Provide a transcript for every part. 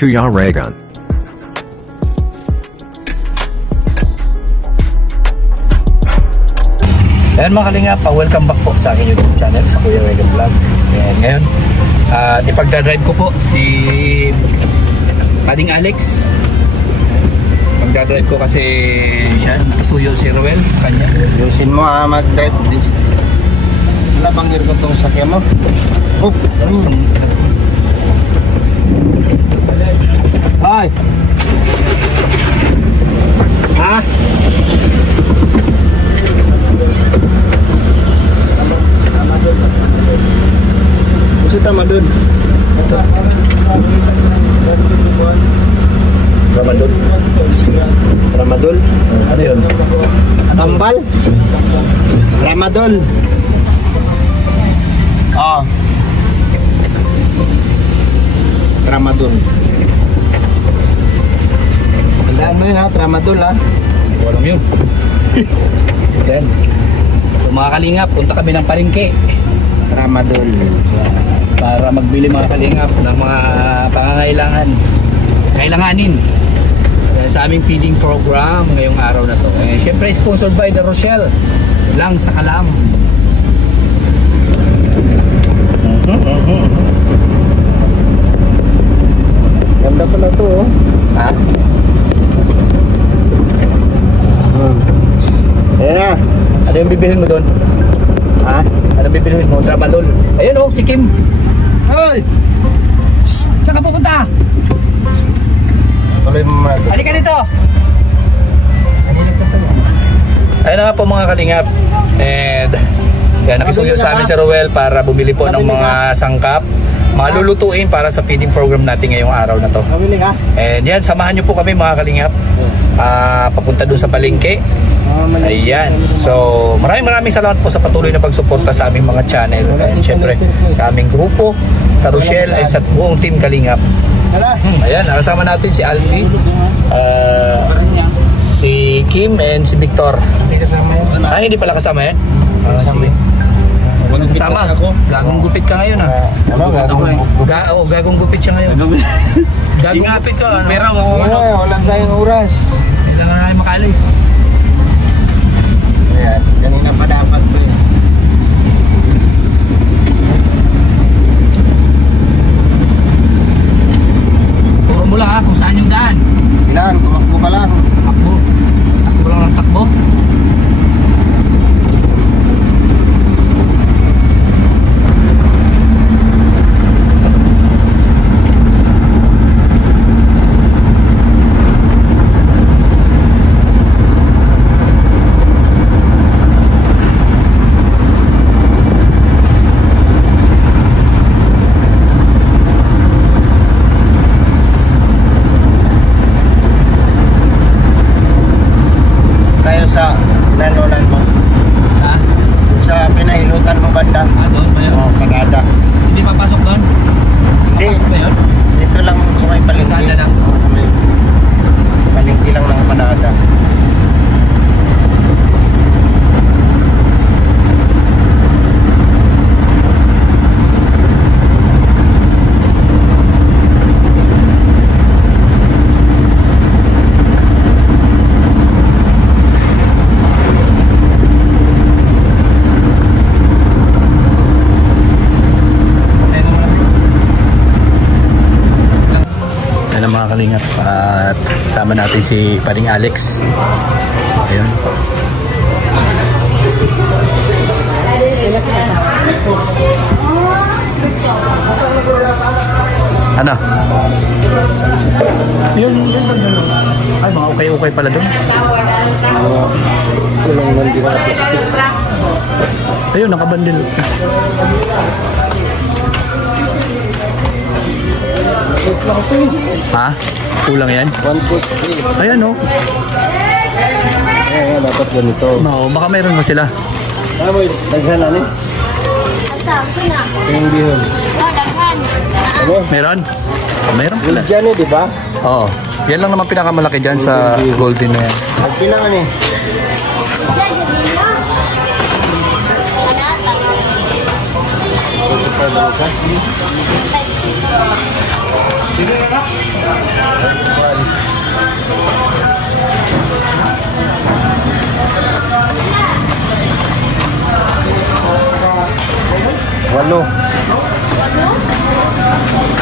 Kuya Raygun. Ayan mga kalingap, welcome back po sa aking YouTube channel, sa Kuya Raygun Vlog. Ayan, ngayon, ipagdadrive ko po si Pading Alex. Pagdadrive ko kasi siya, nakasuyo si Ruel sa kanya. Yusin mo mag-drive please. Wala bang ko itong sakya mo? Oh! Ay! Ha? Gusto tama dun? Ramadol. Ramadol? Ano yun? Tambal? Ramadol? Oo. Tramadol. Tandaan mo yun ha, Tramadol ha. Walang yun. Then, so mga kalingap, punta kami ng palengke Tramadol. para magbili mga kalingap ng mga kailanganin sa aming feeding program ngayong araw na to. Siyempre sponsored by The Rochelle lang sa Kalam. Ganda pala to oh. Ha? Ayan na. Ano yung bibilhin mo doon? Ha? Ano bibilhin mo? Tramalol. Ayun oh, si Kim. Hoy! Saan ka pupunta? Tuloy mo muna. Halika dito. Ayun na nga po mga kalingap. And yan, nakisuyo sa amin si Ruel para bumili po ng mga sangkap, mga lulutuin para sa feeding program natin ngayong araw na to. Mabili ka? And yan, samahan nyo po kami mga kalingap papunta doon sa palengke. Ayan. So maraming salamat po sa patuloy na pagsuporta sa aming mga channel. And syempre sa aming grupo, sa Rochelle ay sa buong team Kalingap. Ayan, nakasama natin si Alfie, si Kim and si Victor. Hindi pala kasama yan? Sige. Kasama. Gagong gupit ka ngayon Ano gagong gupit? Gagong gupit siya ngayon. Gagong gupit ka. Pera mo. Wala tayong oras. Kailangan na tayo makalis. Ayan, kanina pa dapat po yun. Puro mo lang kung saan yung daan. Kailangan, kumakbo ka lang. Takbo. Takbo lang ng takbo. Sa inanunan mo. Saan? Sa pinahilutan mo banda. Doon ba yun? Oo, Canada. Hindi papasok doon? Hindi. Papasok ba yun? Dito lang sa may palengke. Canada lang? Oo, sa may palengke lang ng Canada. Mga kalingap at sama natin si Pading Alex. Ayun. Ano? Yun. Ay, mga ukay-ukay pala doon. Ayun, nakabandil. Ha? Kulang yan? 1.3. Ayan o. Ayan, dapat ganito. No, baka mayroon mo sila. Boy, daghan ano? Yung bihon. Ano? Meron? Meron pala. Diyan eh, di ba? Oo. Yan lang naman pinakamalaki dyan sa golden na yan. Pagpilangan eh. Walo.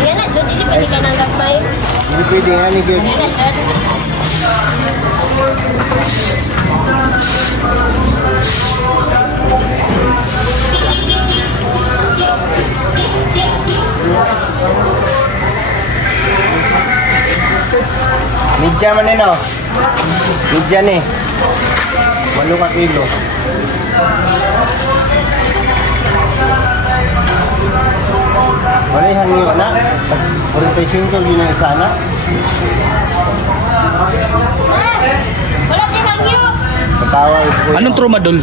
Yan na, Jod. Hindi pwede ka nang gagmay. Hindi pwede nga ni Jod. Yan na, Jod. Midya man yun, oh. Midya ni. 8 ka kilo. Wala yung hangyo na. 45 yun ang isa na. Wala tinangyo. Patawag ko. Anong tramadol?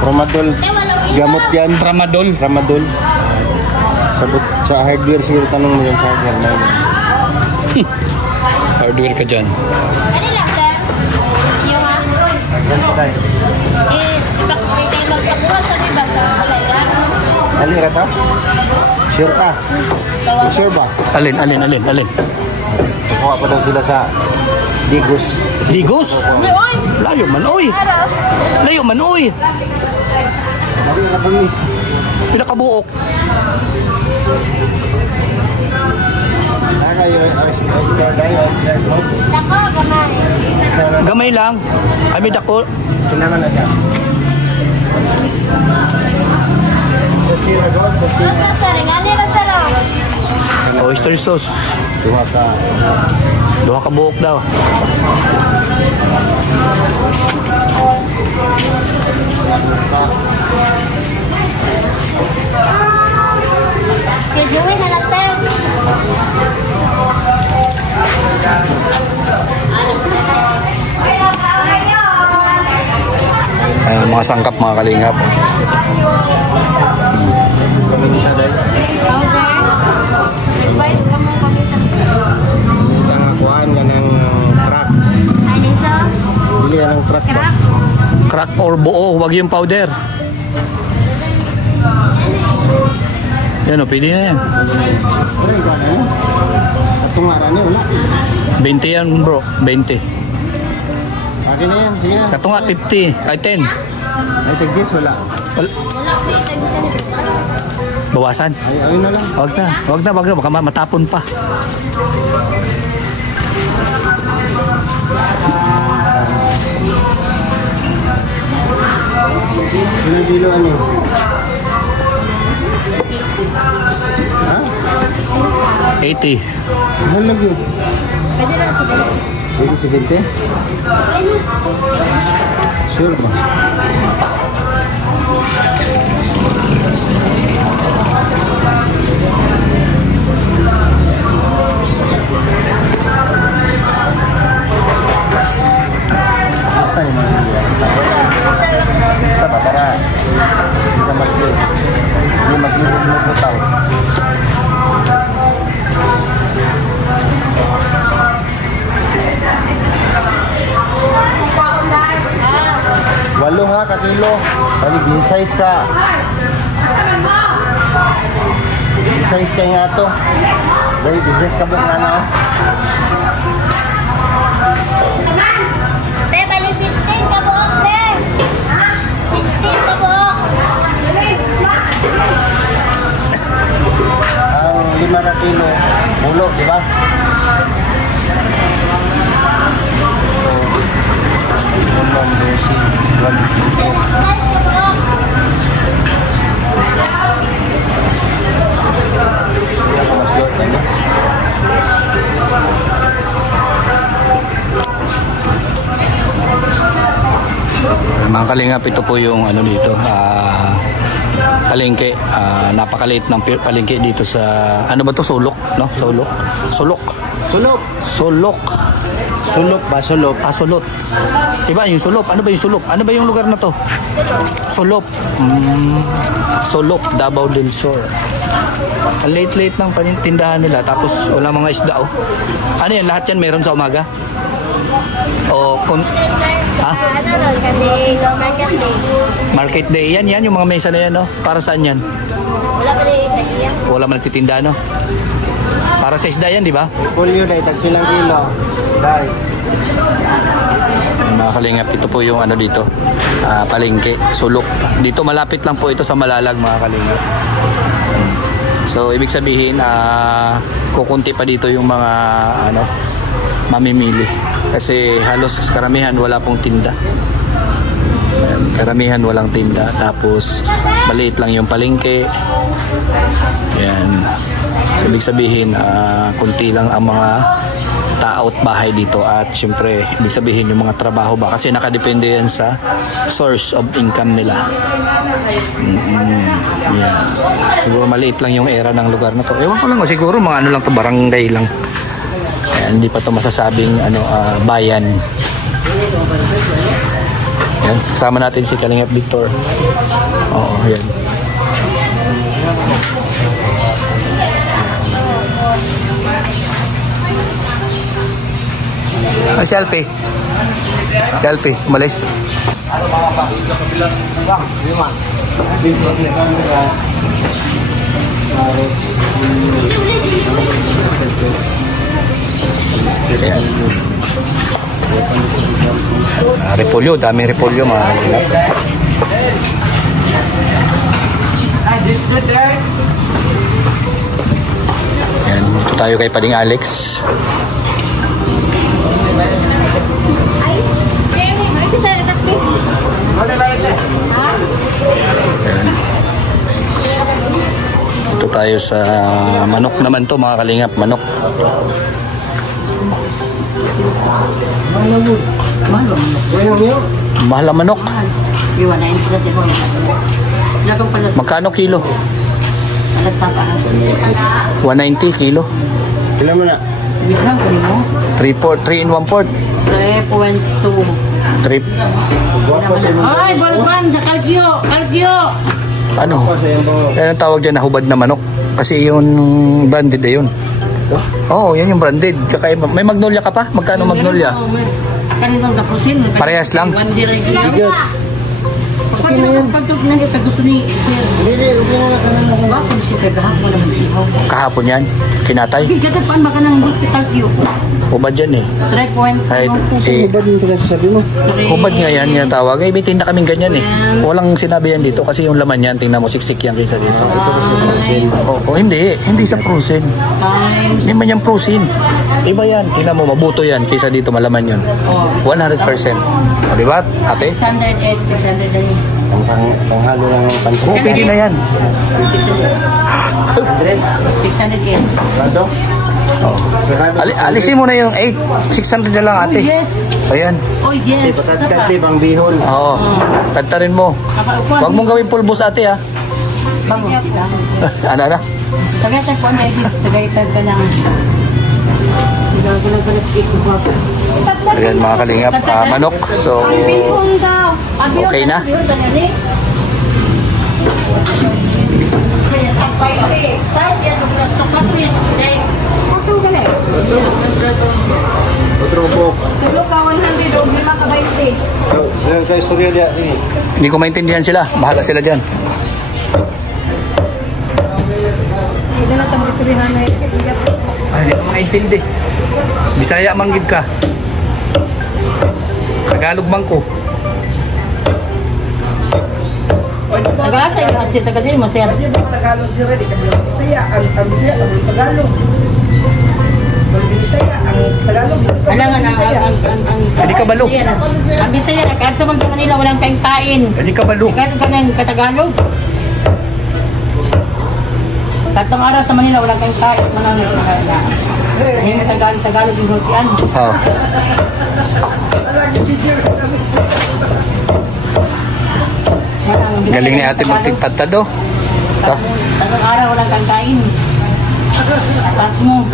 Promadol. Gamot yan. Tramadol. Tramadol. Sa hardware siguro tanong mo yung sa hardware na yun. Hardware ka dyan. Ano lang, sir? Yung ha? Ganito tayo. May tayo magpakuha sa may basa. Alin ka to? Sure ka? Sure ba? Alin? Kukuha pa daw sila sa Digos. Ligos? Ngayon! Layo man, oy. Layo man, oy. Alin ka buli? Pinakabuok. Kayo, oyster dahil, oyster close. Dako, gamay. Gamay lang. Ay, may dako. Sinama na siya. Sasira doon, sasira. Huwag na, sir. Ngali na, sir. Oyster sauce. Duha ka. Duha ka buok daw. Kaya Joey na lang, sir. Mga sangkap, mga kalingap. Powder. Invite ka mo kami sa Tangakuan ka ng crack. Alisa. Bili ka ng crack ba? Crack. Crack or buo, wag yung powder. Yan o, pwede na yan. Wala yung gana yun. At tungara niya, wala. 20 yan bro, 20. Akin na yan, sige na. Kato nga, 50. Ay, 10. Ay, tagdis, wala. Wala ko yung tagisa ni Bawasan. Ay, ayun na lang. Wag na, baka matapon pa. Ilang kilo ano yun? Ha? 80. Mahal lagi. Pwede na sa balik. Pwede 70? Sure ba? Basta ni mga basta ba para hindi ka mag-iw. Hindi mag-iw mo po tao. Walo ha, kakilo. Bali, size ka. Size ka nga to. Dahil, size ka buong ano. Te, bali 16 ka buok, te. 16 ka buok. Ang 5 na kilo, mulo, di ba? So, 1, 2, 3, 1, 2. Size ka buok. Mas yun, ano? Mga kalingap, ito po yung ano dito, palengke. Napakaliit ng palengke dito sa, ano ba to, Sulok, no? Sulok. Sulok. Sulok. Sulok ba? Sulok. Sulot. Iba yung Sulok. Ano ba yung Sulok? Ano ba yung lugar na to? Sulok. Sulok, Davao del Sur. Ang late-late ng tindahan nila, tapos wala mga isda, oh. Ano yan? Lahat yan meron sa umaga? O, Ha? Ano ron, kasi market day. Market day. Yan yung mga mesa na yan, no? Para saan yan? Wala ka rin iyan. Wala man nagtitinda, no? Para sa isda yan, di ba? Pulyo dahil tagsilang kilo. Dahil. Mga kalingap, ito po yung ano dito, palengke, sulok. Dito malapit lang po ito sa Malalag, mga kalingap. So ibig sabihin, kukunti pa dito yung mga ano, mamimili. Kasi halos karamihan wala pong tinda. Karamihan walang tinda. Tapos maliit lang yung palengke. Yan. So ibig sabihin, kunti lang ang mga tao at bahay dito, at syempre ibig sabihin yung mga trabaho ba, kasi nakadepende yan sa source of income nila. Yan. Siguro maliit lang yung era ng lugar na to. Ewan ko lang, siguro mga ano lang to, barangay lang. Ayan, hindi pa to masasabing ano, bayan. Yan, kasama natin si Kalingap Victor. Oo, yan. Selfie. Selfie, umalis. Ayan. Repolyo, daming repolyo mga kalingap. Ayan, dito tayo kay Pading Alex. Ito tayo sa manok naman to mga kalingap, manok. Mahal ang manok. Magkano kilo? 190 kilo. Kailan mo na? 3 in 1/4. 3.2. 3. Ay, Balban, sa Kalkyo. Ano? Yan ang tawag dyan na hubad na manok. Kasi yung branded na yun. Oo, yan yung branded. Kakaiba. May Magnolia ka pa? Magkano Magnolia? Kaninong kapusin. Parehas lang? Pagkakot na ito gusto ni Sir. Bakit si Kagahapon na mag-ihaw? Kahapon yan? Kinatay? Katapaan baka ng Kalkyo. Hubad yan eh. 3.2. Kahit Hubad yung sabi mo. hubad nga yan yung tawag. May tinda kaming ganyan eh. Walang sinabi yan dito kasi yung laman yan, tingnan mo, siksik yan kaysa dito. Oo, hindi. Hindi sa frozen. Times. Hindi man yan frozen. Iba yan. Tingnan mo, mabuto yan kaysa dito, malaman yun. 100%. O, diba, ate? 608, 600 na yun. Ang panghalo ng pansin. Oo, pwede na yan. 608. Rado? Oh. Alisin mo na yung 8. 600 na lang, Oh, ate. yes. Ayan. Oh, yes. Patagkati pang bihon. Oo. Tagtarin mo. Huwag mong gawin pulbos, ate, ha. Ano? Tagaytag po ang baby. Tagaytag ka lang. Ayan mga kalingap, manok. So, okay na. Otro bok. Diyan tayo storya dia. Hindi ko maintindihan sila. Bahala sila dyan. Hindi na itong istorihan na Ay, hindi ko maintindihan. Bisaya manggid ka. Tagalog man ko. Nag-aasa yung si Tagadil mo, sir. Tagalog si Red, ikabilang Bisaya, ang Bisaya, ang Tagalog. Ang Bisaya, ang Tagalog. Alangan ang Hindi ka balo. Ang Bisaya, kahit man sa Manila, walang kain kain. Hindi ka balo. Kahit ka ng Katagalog. Tatlong araw sa Manila, walang kain kain. Manang Hindi Tagalog yung Hulkian. Oh. Galing ni ate magtigtad-tado. Tatlong araw, walang kain kain. Atas mo.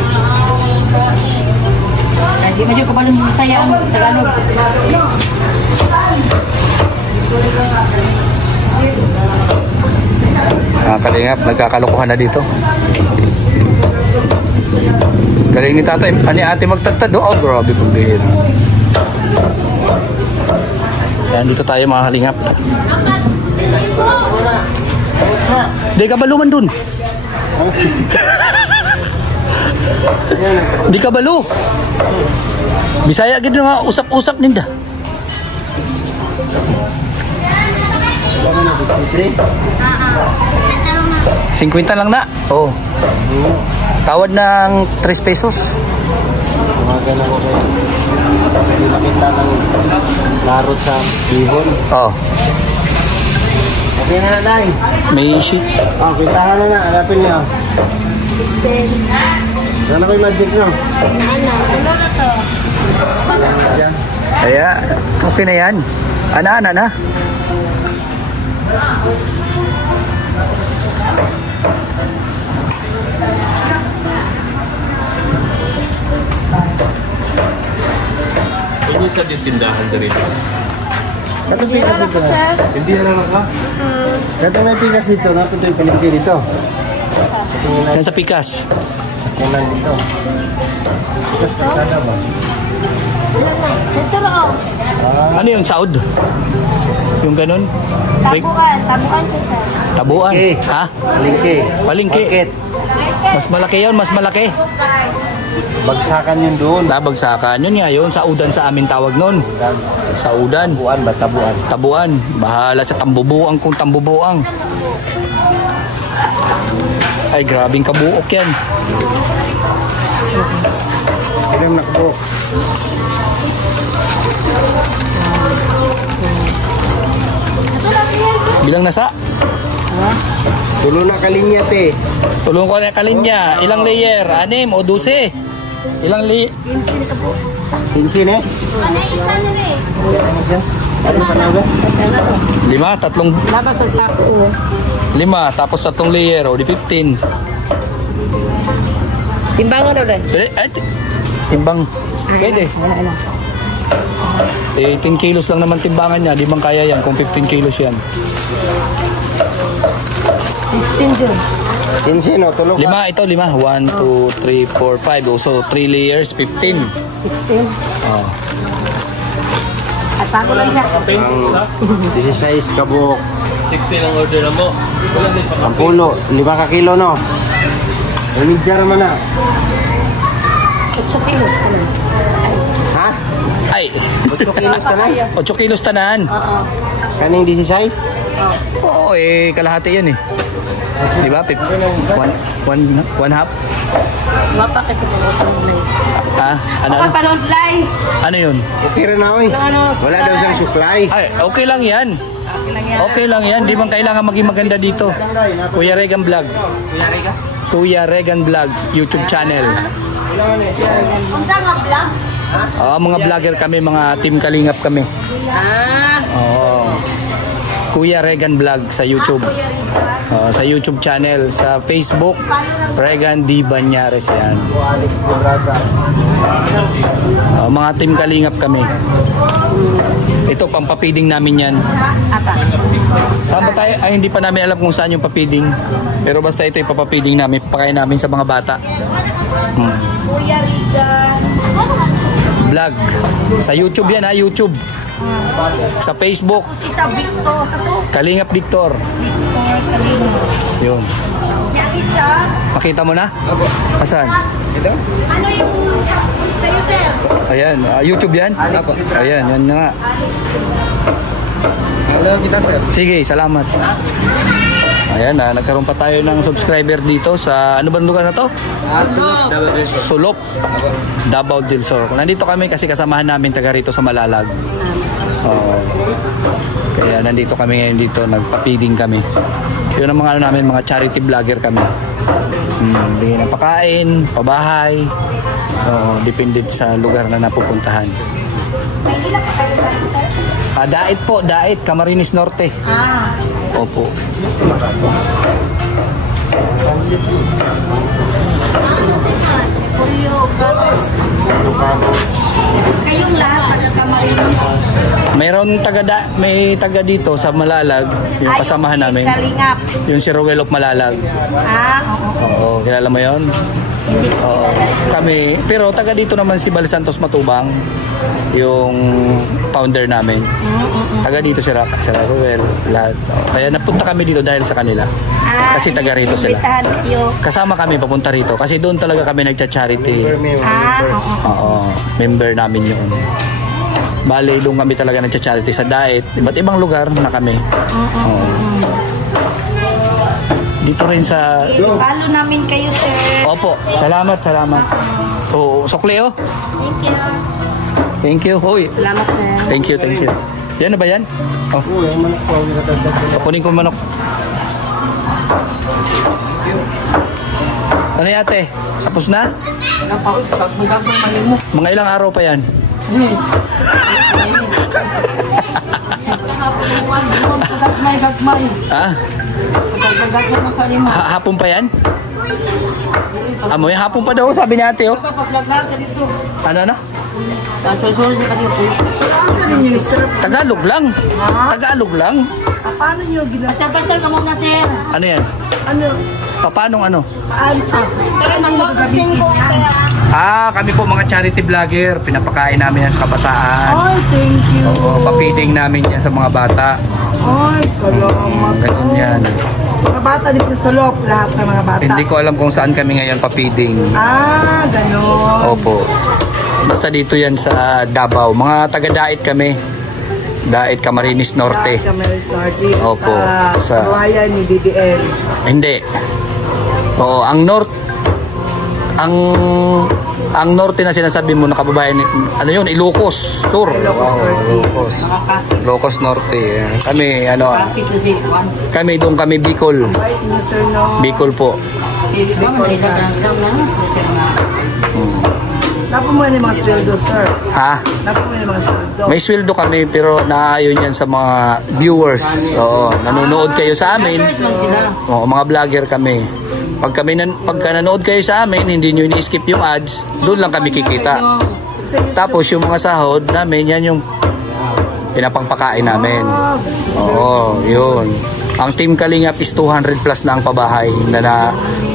Hindi medyo kabalong Bisaya ang Tagalog. Kalingap, nagkakalokohan na dito. Galing ni tatay, ani ate magtagtad. Oh, grabe pag Yan, dito tayo mga kalingap. Di ka baluman dun. Di ka balo. Bisaya gid nga usap-usap ninda. 50 lang na. Oh. Tawad ng 3 pesos. Mga ganun ko. Hindi nakita ng larot sa bihon. Oh. Okay na na, Day. May sheet. Oh, kintahan na na. Hanapin niyo. Sana ko yung magic nyo. Ano na to? Yan. Kaya, okay na yan. Ana na. Hindi sa tindahan na rin. Kato pikas dito na. Hindi na lang ka? Kato may pikas dito. Napunto yung palengke dito. Yan sa Pikas. Yan lang dito. Pikas kalsada ba? Ito raw. Ano yung saud? Yung ganun? Tabuan siya sir. Tabuan. Okay. Ha? Palengke. Palengke. Market. Mas malaki yun, mas malaki. Bagsakan yun doon. Nabagsakan yun nga yun. Saudan sa amin tawag nun. Saudan. Tabuan ba? Tabuan. Tabuan. Bahala sa tambubuang kung tambubuang. Ay, grabing kabuok yan. Ilang nakabuok. Bilang nasa? Tulo na kalinya te. Tulong ko na kalinya. Ilang layer? 6 o 12? Ilang layer? Pinsin eh. Ano isa na rin? Ano pa na ba? 5, tatlong... Labas sa sako. 5, tapos 3 layer. O di 15. Timbangan daw din. Pwede, ay, timbang. Pwede. 18 kilos lang naman timbangan niya. Di bang kaya yan kung 15 kilos yan? 15 din. Pinsin o. Tulo 5 ka. ito, 5. 1, 2, 3, 4, 5. So 3 layers, 15. 16. Oh. At bago lang siya. Ang 16 kabuok. 60 lang order na mo. Wala din pa. Ang pulo. 5 ka kilo no. May midya naman na. 8 kilos. Ha? Ay, 8 kilos na na. 8 kilos tanan. Oo. Kaning 16? Oo, kalahati yan eh. Di ba? One half? Mapakit ko Ah, ano? Okay, panood live. Ano yun? Okay rin na oy. Wala daw siyang supply. Ay, okay lang yan. Okay lang yan. Okay lang yan. Di bang kailangan maging maganda dito. Kuya Regan Vlog. Kuya Regan Vlogs, YouTube channel. Kung saan nga vlog? Mga vlogger kami, mga team Kalingap kami. Ah. Oo. Kuya Regan Vlog sa YouTube. Sa YouTube channel, sa Facebook, Regan D. Banyares yan. Mga team Kalingap kami. Ito, pampapiding namin yan. Asa? Saan ba tayo? Ay, hindi pa namin alam kung saan yung papiding. Pero basta ito yung papapiding namin, pakain namin sa mga bata. Kuya Regan. Vlog. Sa YouTube yan ha, YouTube. Sa Facebook, Isa Victor. Sa to? Kalingap Victor. Victor Kalino. Yun. Yung isa. Makita mo na? Asan? Ano yung sa'yo sir? Ayan, YouTube yan? Ayan, yan na nga. Hello kita sir. Sige, salamat. Ayan, nagkaroon pa tayo ng subscriber dito sa, ano ba lugar na to? Sulop. Davao del Sur. Nandito kami kasi kasamahan namin taga rito sa Malalag. Kaya nandito kami ngayon dito, nagpapiding kami. Yun ang mga ano namin, mga charity vlogger kami. Bigyan ng pakain, pabahay. Depende sa lugar na napupuntahan. May ilang pa kayo ba sir? Dait po, Dait, Camarines Norte. Opo. Julio Gabos. Kayong lahat taga Camarines. may taga dito sa Malalag, yung kasamahan namin. Kalingap. Yung si Rowell of Malalag. Oo, kilala mo yon? Oo. Kami, pero taga dito naman si Bal Santos Matubang, yung founder namin. Taga dito si Rowell, lahat. Kaya napunta kami dito dahil sa kanila. Kasi taga rito sila. Kasama kami papunta rito kasi doon talaga kami nagcha-charity. Oo, member namin yun. Bale, doon kami talaga nagcha-charity sa Daet. Iba't ibang lugar na kami. Dito rin sa... Follow namin kayo, sir. Opo, salamat. Oo, sukli oh. Thank you. Thank you. Hoy. Salamat, sir. Thank you. Yan na ba yan? Oh. Yung manok po. Kunin ko manok. Ano yan, ate? Tapos na? Mga ilang araw pa yan? Ah? Hapon pa yan? Amoy hapon pa daw, sabi ni ate oh. Ano? Tagalog lang. Paano nyo ginawa? Pasal ka muna, sir. Ano yan? Ano? Paano ano? Sir, mag-boxing ko. Kami po mga charity vlogger. Pinapakain namin yan sa kabataan. Ay, thank you. Oo, papiding namin yan sa mga bata. Ay, salamat. Ganun yan. Mga bata dito sa loob, lahat ng mga bata. Hindi ko alam kung saan kami ngayon papiding. Ganon. Opo. Basta dito yan sa Davao. Mga taga-Daet kami. Daet Camarines Norte. Camarines Norte. Opo. Sa Buhayan ni DDL. Hindi. Oo, ang North ang norte na sinasabi mo na kababayan, ano yun, Ilocos Sur. Ilocos Norte. Kami kami doon kami Bicol. Bicol po. Napo mo yung mga sweldo, sir. Ha? Napo mo yung mga sweldo. May sweldo kami pero naayon yan sa mga viewers. Oo, nanonood kayo sa amin. Oo, mga vlogger kami. Pagka nanood kayo sa amin, hindi nyo ini-skip yung ads, doon lang kami kikita. Tapos yung mga sahod namin, yan yung pinapangpakain namin. Oo, yun. Ang Team Kalingap is 200 plus na ang pabahay.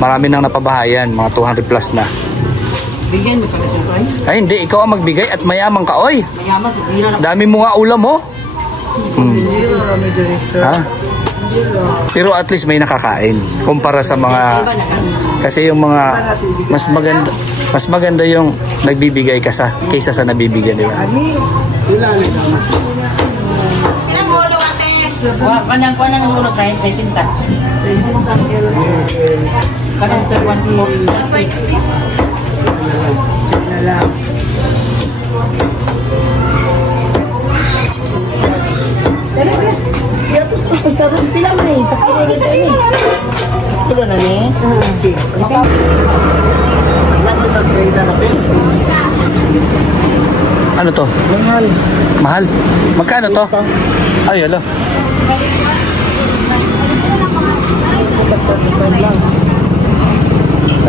Marami nang napabahayan, mga 200 plus na. Bigyan mo pala siya. Ay, hindi. Ikaw ang magbigay at mayaman ka, oy. Dami mo nga ulam, mo. Ha? Pero at least may nakakain kumpara sa mga, kasi yung mga mas maganda yung nagbibigay kaysa sa nabibigay, di ba? Ilang ulo, ate? Kanang ulo kayo sa tinta. Kanang 1 Sarong pila mo eh. Sa kilo na ni. Kilo na ni? Ano to? Mahal. Magkano to? Ay, ala.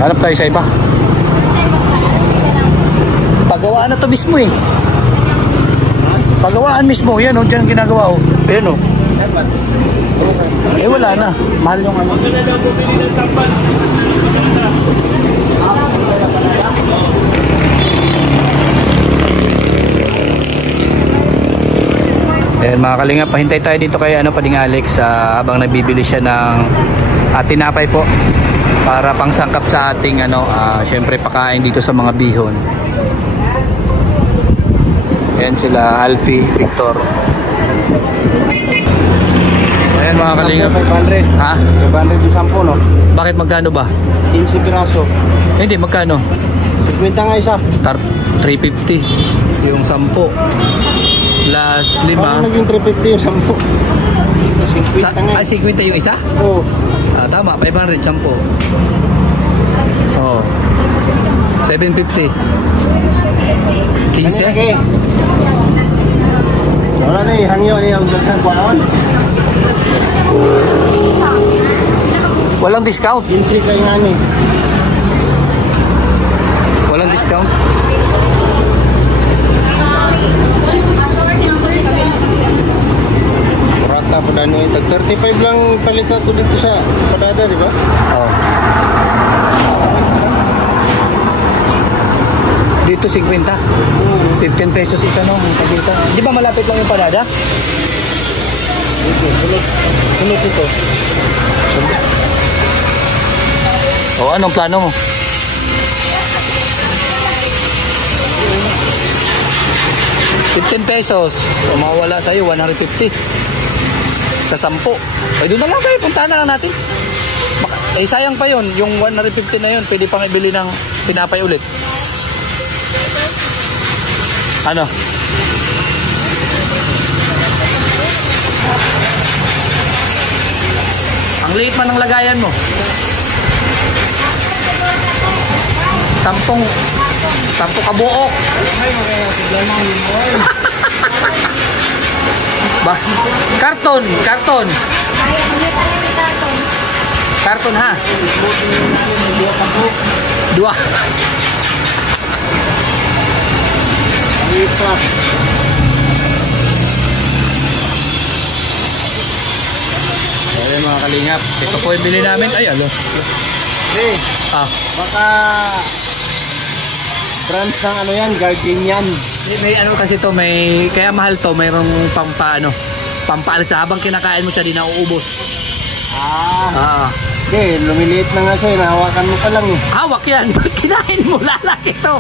Hanap tayo sa iba. Pagawaan na to mismo eh. Pagawaan mismo. Yan o, dyan ginagawa o. Yan o. Eh wala na. Mahal yung ano. Ayan mga kalingap, pahintay tayo dito kay Pading Alex habang nagbibili siya ng tinapay po para pangsangkap sa ating syempre pakain dito sa mga bihon. Ayan sila Alfie, Victor. Ayan mga kalingap. 500. Ha? 500 yung 10, no? Bakit magkano ba? 15 piraso. Hindi, magkano? 50 nga isa. 350 yung 10 plus 5. Paano naging 350 yung 10? 50 nga. 50 yung isa? Oo. Tama, 500, 10. Oh. 750. 15? Okay. Wala na eh, hangyo niya ang dagdag ko naman. Walang discount? 15 kayo nga ni. Walang discount? 35 lang palit ako dito sa Padada, di ba? Oh. Dito 50. 15 pesos isa no, pagkita. Di ba malapit lang yung Padada? Sunod ito. O anong plano mo? ₱15. O mawawala sa'yo, 150. Sa 10. Ay doon na lang tayo, puntahan na lang natin. Eh sayang pa yun, yung 150 na yun, pwede pang ibili ng pinapay ulit. Ano? Ang liit man ng lagayan mo. 10 kabuok. Ba? Karton. Karton ha. 2. Ayan mga kalingap. Ito po yung bili namin. Ay, alo. Eh, baka brand ng ano yan, Gardenian. May ano kasi to, may kaya mahal to, mayroong pampaalsa habang kinakain mo siya di nauubos. Hindi, lumiliit na nga siya, nahawakan mo pa lang eh. Hawak yan, pag kinain mo lalaki to.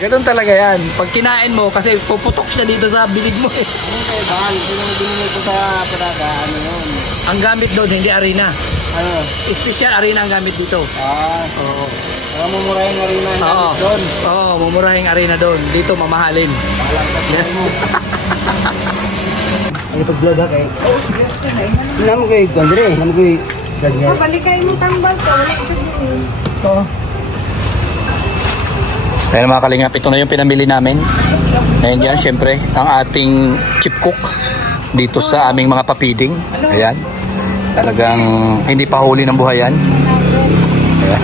Ganun talaga yan. Pag kinain mo, kasi puputok siya dito sa bilig mo eh. Ano kayo, bahal? Yung binili ko sa Padada, ano yun? Ang gamit doon, hindi arena. Ano? Special arena ang gamit dito. Oo. Mumurahin na rin ang Oo. doon. Oo, mumurahing arena doon. Dito mamahalin. Ano pag-vlog ha kayo? Naman kayo, Andre. Naman kayo, Daniel. Balikay mo tambal ko. Wala ko Oo. Ayan mga kalingap, ito na yung pinamili namin. Ayan yan, syempre, ang ating chip cook dito sa aming mga papiding. Ayan. Talagang hindi pa huli ng buhayan. Ayan.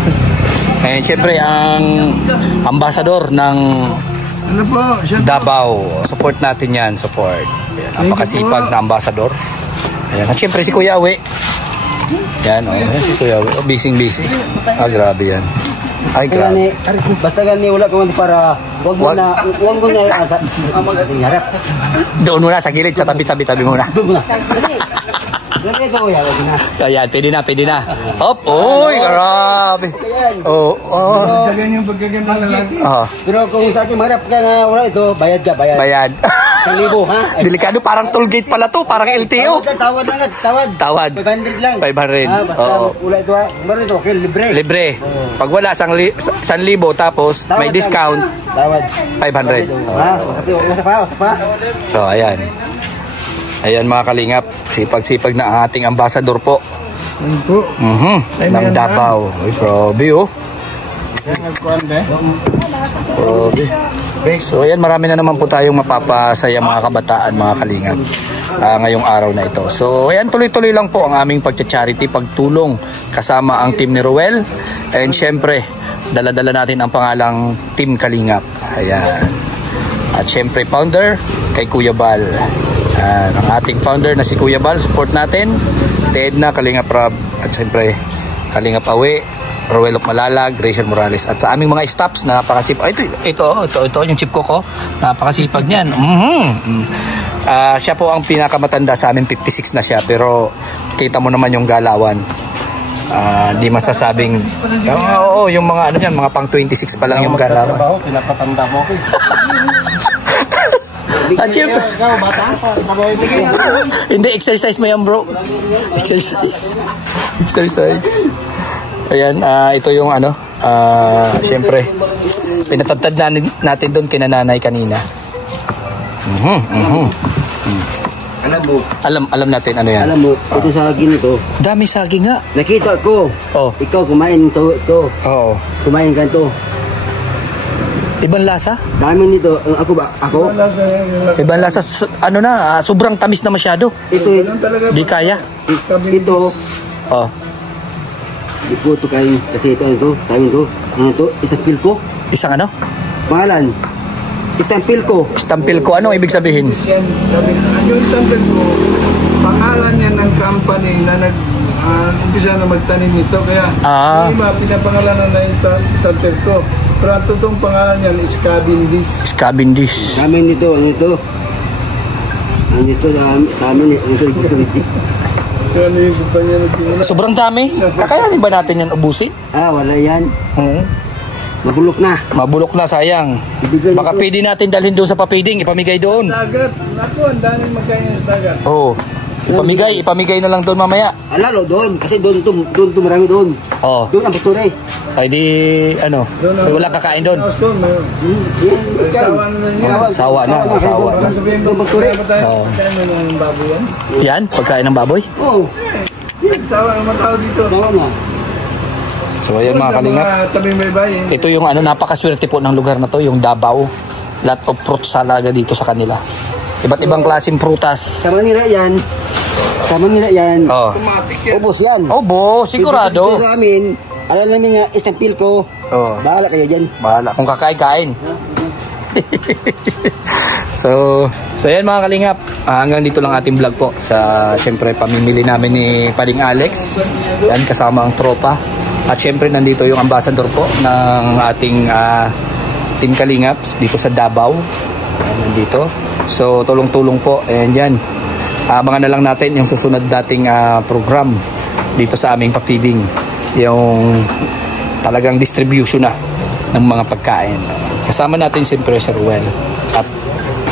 Ayan, syempre, ang ambassador ng Davao. Support natin yan, support. Ayan, napakasipag na ambassador. Ayan. At syempre si Kuya Awe. Ayan, ayan si Kuya Awe. Oh, busy. Grabe yan. Ay, grabe. Basta gani wala ko para wag mo na asa harap. Doon muna sa gilid, sa tabi muna. Doon muna. Gani ko ya, wag na. Ayan, pwede na. Hop, uy, grabe. Oh. Ganyan yung pagkaganda ng lalaki. Pero kung sa akin harap ka nga wala ito, bayad ka, Bayad. 1,000 ha. Delikado, parang toll gate pala to, parang LTO. Tawad. 500 lang. 500. Basta wala ito ha. Meron ito, okay, libre. Libre. Pag wala, 1,000 tapos may discount, Tawad. 500. Wasa pa. So, ayan. Ayan mga kalingap, sipag-sipag na ang ating ambassador po. Ng Davao. Ay, grabe oh. Grabe. So ayan, marami na naman po tayong mapapasaya mga kabataan, mga kalingap ngayong araw na ito. So ayan, tuloy-tuloy lang po ang aming pagcha-charity, pagtulong kasama ang team ni Ruel. And syempre, dala-dala natin ang pangalang Team Kalingap. Ayan. At syempre, founder kay Kuya Bal. Ang ating founder na si Kuya Bal, support natin. Ted na, Kalingap Rab. At syempre, Kalingap Awe, Roel of Malalag, Rachel Morales. At sa aming mga staffs na napakasipag. Ito yung chip ko ko. Napakasipag niyan. Siya po ang pinakamatanda sa amin, 56 na siya. Pero kita mo naman yung galawan. Di masasabing yung mga ano yan, mga pang 26 pa lang yung galawan. Pinapatanda mo ko. At syempre, hindi, exercise mo yan bro. Exercise. Ayan, ito yung ano, syempre, pinatagtad natin doon kina nanay kanina. Alam natin ano yan. Alam mo, ito saging ito. Dami saging nga. Nakita ko. Oh. Ikaw kumain ito. Oo. Kumain ka ito. Ibang lasa? Dami nito. Ako? Ibang lasa, ano na, sobrang tamis na masyado. Ito. Di kaya. Ito. Oh. Ito ito kayo. Kasi ito. Sabi ito. Ano ito? Isang pil ko. Isang ano? Pangalan. Istampil ko. Stampil ko. Anong ibig sabihin? Yan, yung stampil ko, pangalan niya ng company na umpisa na magtanim nito. Kaya Ah. yung iba, pinapangalanan na yung stampil ko. Pero ang totoong pangalan niya is Cavendish. Cavendish. Kami nito, ano ito? Ano ito, sa amin, ito. Kaya ano yung kumpanya na pinula. Sobrang dami. Kakayanin ba natin yan ubusin? Wala yan. Oo. Mabulok na. Mabulok na, sayang. Ibigay Baka nito. pwede natin dalhin doon sa papiding, ipamigay doon. Dagat. Naku, ang daming magkaya sa dagat. Oo. Ipamigay na lang doon mamaya. Alalo, doon. Kasi doon to marami doon. Oo. Doon ang patuloy. Ay di, ano, may walang kakain doon. House doon, may sawa na niya. Sawa na, sawa na. Baka sabihin mo, Doon patuloy. kaya ba tayo Oo. kaya mo ng baboy yan? Yan, pagkain ng baboy. Oo. Sawa ang mga tao dito. Sawa na. So ayan mga kalingap. Tabi may bayan. Ito yung ano, napakaswerte po ng lugar na to, yung Davao. Lot of fruits talaga dito sa kanila. Iba't ibang klaseng prutas. Sa Manila yan. Sa Manila yan. Oh. Ubos yan. Oh, bo, sigurado. Sa amin, alam namin nga, istampil ko. Oh. Bahala kayo dyan. Bahala kung kakain-kain. so yan mga kalingap. Hanggang dito lang ating vlog po sa syempre pamimili namin ni Paring Alex. Yan kasama ang tropa. At syempre nandito yung ambassador po ng ating Team Kalingap dito sa Davao. Yan, nandito. So tulong-tulong po. And yan. Abangan na lang natin yung susunod dating program dito sa aming pa-feeding. Yung talagang distribution na ng mga pagkain. Kasama natin siyempre si Ruel at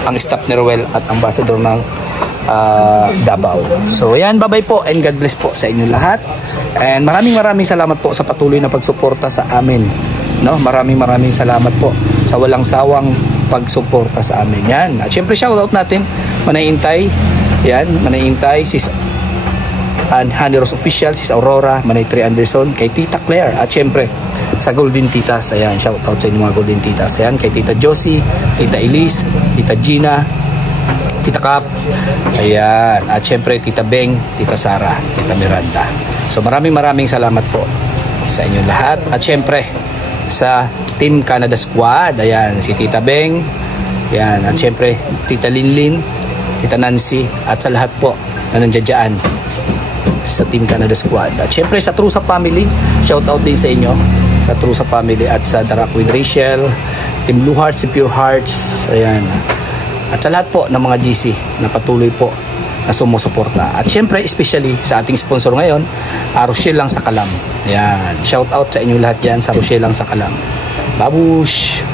ang staff ni Ruel at ambassador ng Davao. So yan, bye-bye po and God bless po sa inyo lahat. And maraming salamat po sa patuloy na pagsuporta sa amin. No, maraming salamat po sa walang sawang pagsuporta sa amin. Yan. At syempre shoutout natin Manayintay. Yan, Manayintay, sis Honey Rose Official, sis Aurora, Manay 3 Anderson, kay Tita Claire, at syempre sa Golden Titas. Ayan, shoutout sa inyo mga Golden Titas. Ayan, kay Tita Josie, Tita Elise, Tita Gina, Tita Cap, ayan, at syempre Tita Beng, Tita Sara, Tita Miranda. So maraming salamat po sa inyo lahat. At syempre sa Team Canada Squad, ayan, si Tita Beng, ayan, at syempre Tita Linlin, Tita Nancy, at sa lahat po na nandiyan sa Team Canada Squad. At syempre sa Trusa Family, shout out din sa inyo sa Trusa Family at sa Darak with Rachel, Team Blue Hearts, Pure Hearts, ayan, at sa lahat po ng mga GC na patuloy po na sumusuporta. At syempre especially sa ating sponsor ngayon, Rochelle lang sa Kalam. Ayan, shout out sa inyo lahat yan sa Rochelle lang sa Kalam. Babush!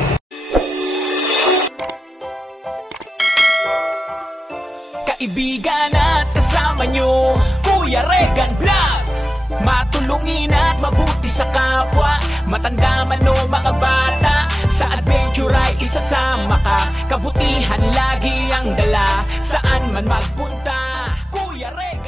Kaibigan at kasama nyo, Kuya Regan Vlog. Matulungin at mabuti sa kapwa, matanda man o mga bata. Sa adventure ay isasama ka, kabutihan lagi ang dala. Saan man magpunta, Kuya Regan.